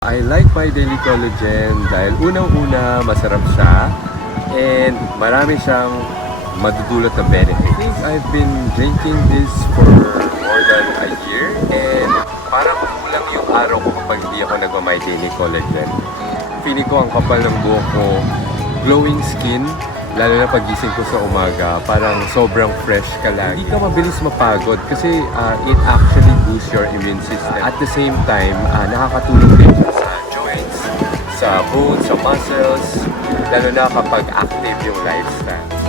I like my Daily Collagen dahil unang-una masarap siya and marami siyang madudulot na benefits. I think I've been drinking this for more than a year and parang kulang yung araw ko kapag hindi ako nagma-my Daily Collagen. Feeling ko ang kapal ng buhok ko, glowing skin, lalo na pagising ko sa umaga, parang sobrang fresh ka lagi. Hindi ka mabilis mapagod kasi it actually boosts your immune system. At the same time, nakakatulong din siya sa joints, sa bones, sa muscles, lalo na kapag active yung lifestyle.